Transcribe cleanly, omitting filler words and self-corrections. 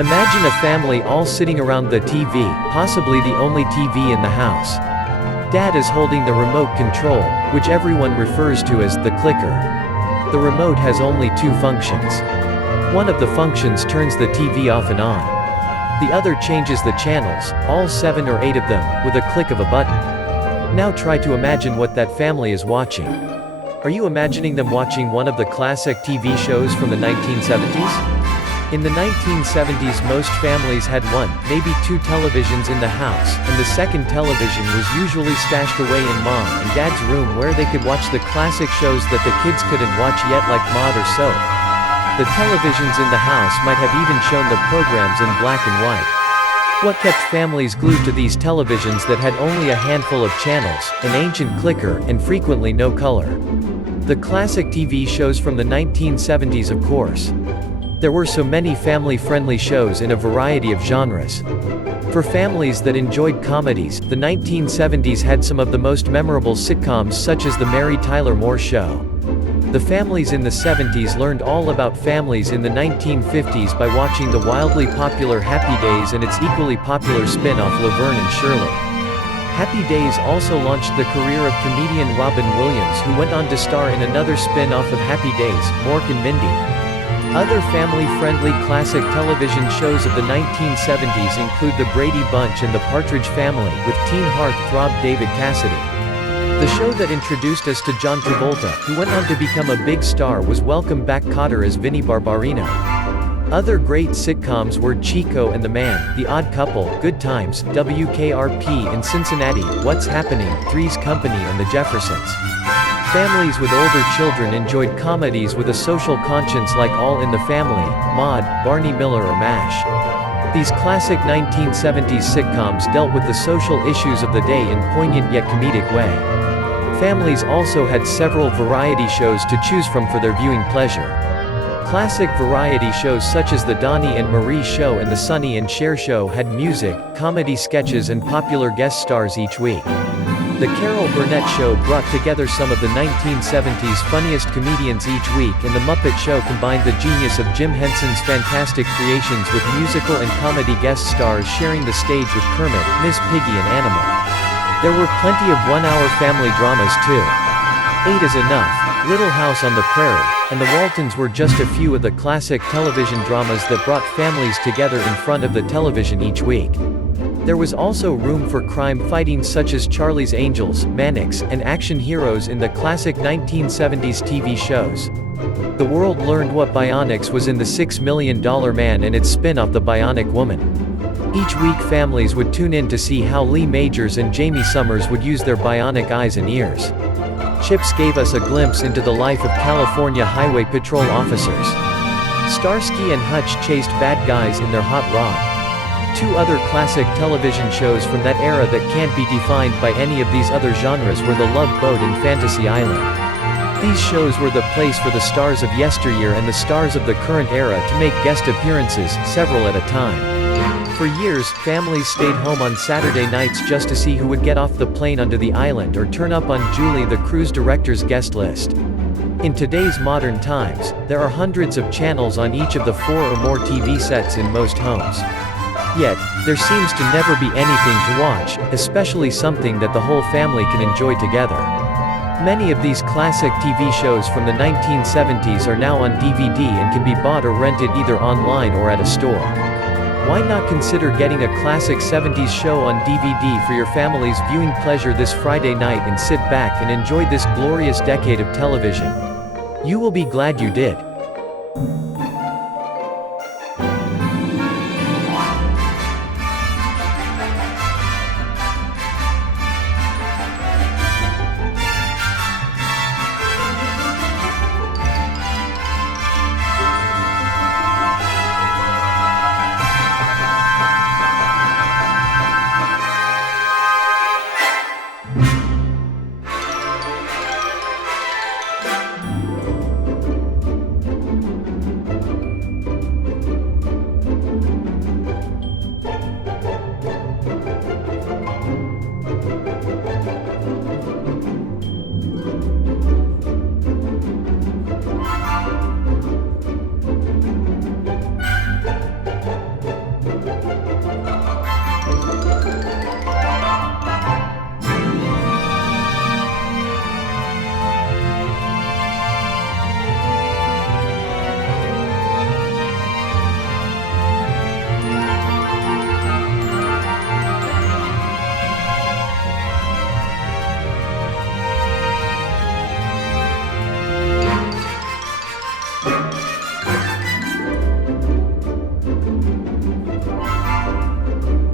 Imagine a family all sitting around the TV, possibly the only TV in the house. Dad is holding the remote control, which everyone refers to as the clicker. The remote has only two functions. One of the functions turns the TV off and on. The other changes the channels, all 7 or 8 of them, with a click of a button. Now try to imagine what that family is watching. Are you imagining them watching one of the classic TV shows from the 1970s? In the 1970s, most families had one, maybe 2 televisions in the house, and the second television was usually stashed away in Mom and Dad's room where they could watch the classic shows that the kids couldn't watch yet, like Maude or Soap. The televisions in the house might have even shown the programs in black and white. What kept families glued to these televisions that had only a handful of channels, an ancient clicker, and frequently no color? The classic TV shows from the 1970s, of course. There were so many family-friendly shows in a variety of genres. For families that enjoyed comedies, the 1970s had some of the most memorable sitcoms, such as The Mary Tyler Moore Show. The families in the 70s learned all about families in the 1950s by watching the wildly popular Happy Days and its equally popular spin-off Laverne and Shirley. Happy Days also launched the career of comedian Robin Williams, who went on to star in another spin-off of Happy Days, Mork and Mindy. Other family-friendly classic television shows of the 1970s include The Brady Bunch and The Partridge Family, with teen heartthrob David Cassidy. The show that introduced us to John Travolta, who went on to become a big star, was Welcome Back Kotter as Vinnie Barbarino. Other great sitcoms were Chico and the Man, The Odd Couple, Good Times, WKRP in Cincinnati, What's Happening, Three's Company, and The Jeffersons. Families with older children enjoyed comedies with a social conscience like All in the Family, Maude, Barney Miller, or MASH. These classic 1970s sitcoms dealt with the social issues of the day in poignant yet comedic way. Families also had several variety shows to choose from for their viewing pleasure. Classic variety shows such as The Donnie and Marie Show and The Sonny and Cher Show had music, comedy sketches, and popular guest stars each week. The Carol Burnett Show brought together some of the 1970s funniest comedians each week, and The Muppet Show combined the genius of Jim Henson's fantastic creations with musical and comedy guest stars sharing the stage with Kermit, Miss Piggy, and Animal. There were plenty of one-hour family dramas too. 8 is Enough, Little House on the Prairie, and The Waltons were just a few of the classic television dramas that brought families together in front of the television each week. There was also room for crime fighting such as Charlie's Angels, Mannix, and action heroes in the classic 1970s TV shows. The world learned what bionics was in The $6 Million Man and its spin-off The Bionic Woman. Each week families would tune in to see how Lee Majors and Jamie Summers would use their bionic eyes and ears. Chips gave us a glimpse into the life of California Highway Patrol officers. Starsky and Hutch chased bad guys in their hot rod. 2 other classic television shows from that era that can't be defined by any of these other genres were The Love Boat and Fantasy Island. These shows were the place for the stars of yesteryear and the stars of the current era to make guest appearances, several at a time. For years, families stayed home on Saturday nights just to see who would get off the plane onto the island or turn up on Julie the cruise director's guest list. In today's modern times, there are hundreds of channels on each of the 4 or more TV sets in most homes. Yet, there seems to never be anything to watch, especially something that the whole family can enjoy together. Many of these classic TV shows from the 1970s are now on DVD and can be bought or rented either online or at a store. Why not consider getting a classic 70s show on DVD for your family's viewing pleasure this Friday night and sit back and enjoy this glorious decade of television? You will be glad you did.